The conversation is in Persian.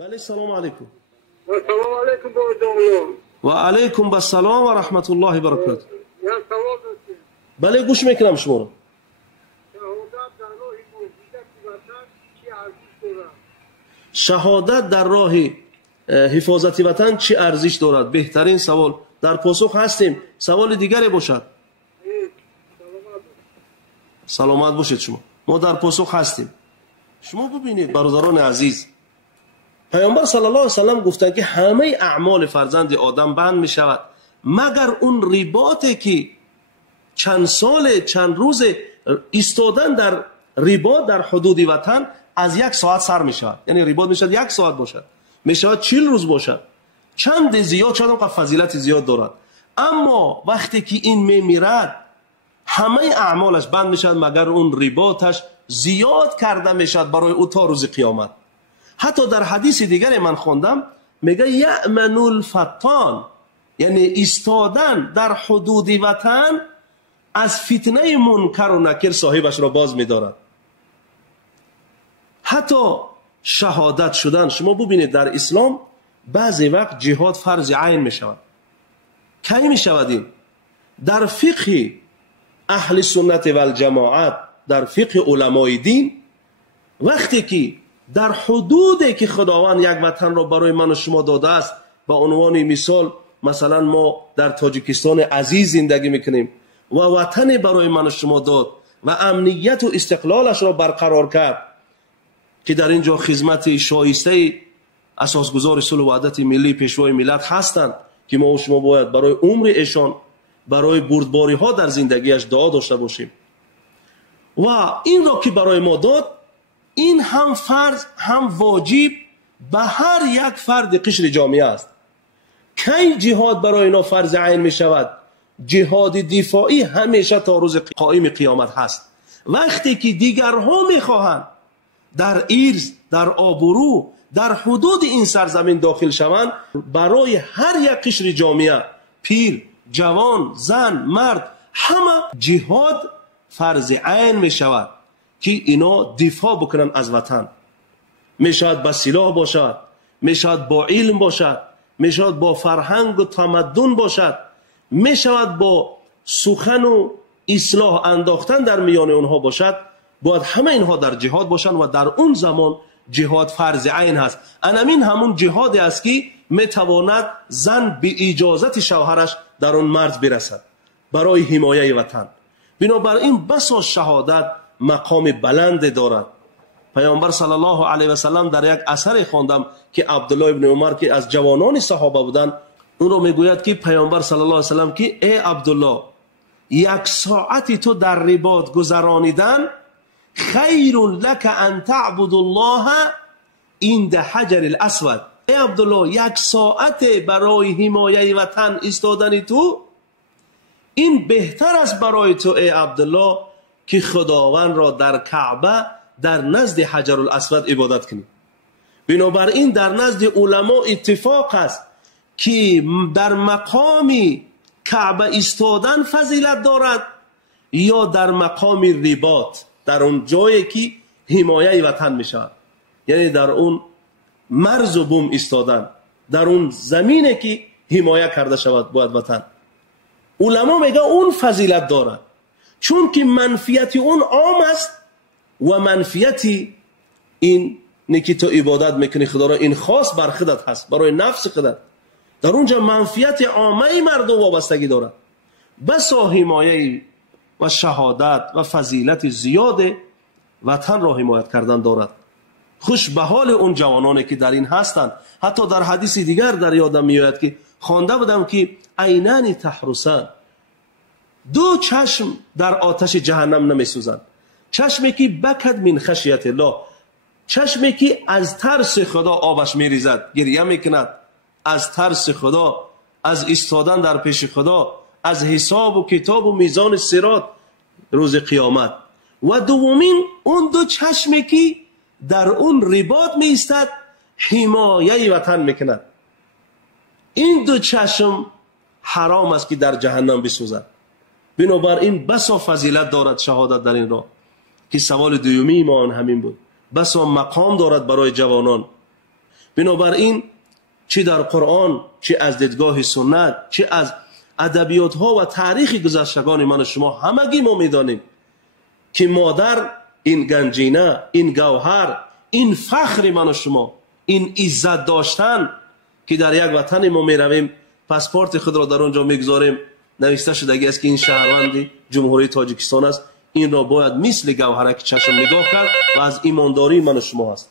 بله سلام علیکم. و سلام علیکم بابا. و علیکم السلام و رحمت الله و برکاته. یا سلام داشتیم. بله گوش میکنم شما رو. شهادت در راه حفاظت وطن چی ارزش شهادت در راه حفاظت وطن چی ارزش دارد؟ دارد؟ بهترین سوال. در پاسخ هستیم. سوال دیگری باشد. سلامت باشید شما. ما در پاسخ هستیم. شما ببینید برادران عزیز، پیامبر صلی الله علیه و سلم گفتند که همه اعمال فرزند آدم بند می شود مگر اون رباطی که چند سال چند روز ایستادن در رباط در حدود وطن از 1 ساعت سر می شود. یعنی رباط می شود 1 ساعت باشد، می شود 40 روز باشد. چند زیاد شد اون فضیلت زیاد دارد. اما وقتی که این می میرد همه اعمالش بند می شود مگر اون رباطش زیاد کرده می شود برای او تا روز قیامت. حتی در حدیث دیگری من خوندم میگه یأمن الفتان، یعنی ایستادن در حدود وطن از فتنه منکر و نکر صاحبش را باز می‌دارد. حتی شهادت شدن، شما ببینید در اسلام بعضی وقت جهاد فرض عین می‌شود. کی می‌شود این؟ در فقه اهل سنت و الجماعت، در فقه علمای دین، وقتی که در حدودی که خداوند یک وطن را برای من و شما داده است، با عنوان مثال مثلا ما در تاجیکستان عزیز زندگی میکنیم و وطن برای من و شما داد و امنیت و استقلالش را برقرار کرد که در اینجا خدمت شایسته اساسگزار صلح و وحدت ملی پیشوای ملت هستند که ما و شما باید برای عمر ایشان، برای بردباری ها در زندگیش دعا داشته باشیم. و این را که برای ما داد، این هم فرض هم واجب به هر یک فرد قشر جامعه است. کی جهاد برای اینا فرض عین می شود؟ جهاد دفاعی همیشه تا روز قائم قیامت هست. وقتی که دیگرها می خواهند در ارض، در آبرو، در حدود این سرزمین داخل شوند، برای هر یک قشر جامعه، پیر، جوان، زن، مرد، همه جهاد فرض عین می شود که اینا دفاع بکنن از وطن. میشود با سلاح باشد، میشود با علم باشد، میشود با فرهنگ و تمدن باشد، میشود با سخن و اصلاح انداختن در میان اونها باشد. باید همه اینها در جهاد باشند و در اون زمان جهاد فرض عین هست. انامین همون جهادی است که میتواند زن به اجازت شوهرش در اون مرز برسد برای حمایت وطن. بنابراین بسا شهادت مقام بلند دارد. پیامبر صلی الله علیه و سلم در یک اثر خواندم که عبدالله ابن عمر که از جوانان صحابه بودند، اون رو میگوید که پیامبر صلی الله علیه و سلم که ای عبدالله، 1 ساعتی تو در رباط گذرانیدن خیر لک ان تعبد الله عند حجر الاسود. ای عبدالله، 1 ساعت برای حمایت وطن ایستادن تو، این بهتر است برای تو ای عبدالله که خداوند را در کعبه در نزد حجر الاسود عبادت کنی. بنابراین در نزد علما اتفاق است که در مقام کعبه ایستادن فضیلت دارد یا در مقام رباط، در اون جایی که حمایت وطن می شود، یعنی در اون مرز و بوم ایستادن، در اون زمینی که حمایت کرده شود باید وطن. علما میگه اون فضیلت دارد چون که منفیت اون عام است و منفیت این که تو عبادت میکنی خدا را، این خاص بر خودت هست، برای نفس خودت. در اونجا منفیت عامه مردم وابستگی دارد. بسا حمایت و شهادت و فضیلت زیاد وطن را حمایت کردن دارد. خوش به حال اون جوانانی که در این هستند. حتی در حدیث دیگر در یادم میآید که خوانده بودم که عینان تحرسان، 2 چشم در آتش جهنم نمیسوزند. چشمی که بکد من خشیت الله، چشمی که از ترس خدا آبش میریزد، گریه میکند از ترس خدا، از ایستادن در پیش خدا، از حساب و کتاب و میزان صراط روز قیامت. و دومین اون 2 چشمی که در اون رباط می ایستد، حمایت وطن میکند. این 2 چشم حرام است که در جهنم بسوزد. بنابراین بسا فضیلت دارد شهادت در این راه که سوال دومی ما همین بود. بسا مقام دارد برای جوانان. بنابراین چه در قرآن، چه از دیدگاه سنت، چه از ادبیات ها و تاریخ گذشتگان من و شما، همگی ما میدانیم که مادر این گنجینه، این گوهر، این فخر من و شما، این عزت داشتن که در یک وطن ما می رویم، پاسپورت خود را در آنجا میگذاریم، نوشته شدگی است که این شهروند جمهوری تاجیکستان است. این را باید مثل گوهرک چشم نگاه کرد و از ایمانداری من و شما است.